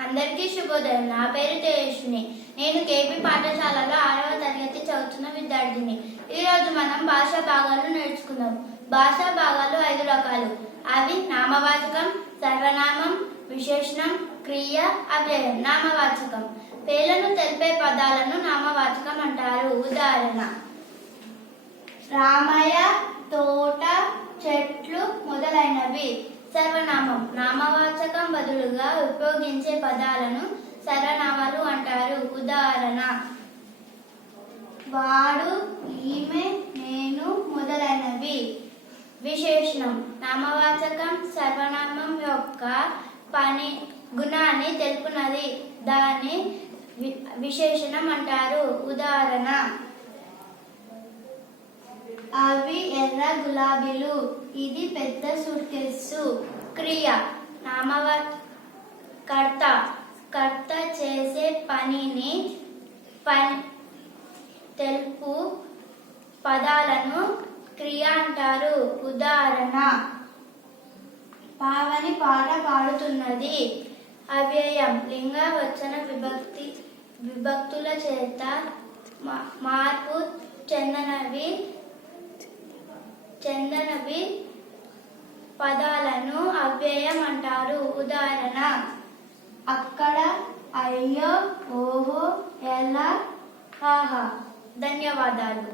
అందరికీ శుభోదయం. నా పేరు తేజస్విని నేను కేపీ పాఠశాలలో ఆరవ తరగతి చదువుతున్న విద్యార్థిని. ఈరోజు మనం భాషా భాగాలు నేర్చుకుందాం. భాషా భాగాలు ఐదు రకాలు. అవి నామవాచకం సర్వనామం విశేషణం క్రియ అవ్యయం. నామవాచకం. పేర్లను తెలిపే పదాలను నామవాచకం అంటారు. ఉదాహరణ. రామయ్య తోట చెట్లు మొదలైనవి. సర్వనామం. నామవాచకం బదులుగా ఉపయోగించే పదాలను సర్వనామాలు అంటారు. ఉదాహరణ వాడు ఈమె నేను మొదలైనవి. విశేషణం నామవాచకం సర్వనామం యొక్క పని గుణాన్ని తెలుపునది. దాన్ని వి- విశేషణం అంటారు. ఉదాహరణ అవి ఎర్ర గులాబీలు. ఇది పెద్ద సూట్ క్రియ నామవ కర్త కర్త చేసే పనిని పని తెలుపు పదాలను క్రియ అంటారు. ఉదాహరణ పావని పాట పాడుతున్నది. అవ్యయం లింగ వచన విభక్తి విభక్తుల చేత మా- మార్పు చెందనవి. చెందనవి పదాలను అవ్యయం అంటారు ఉదాహరణ అక్కడ అయ్యో ఓహో ఎలా హాహా ధన్యవాదాలు.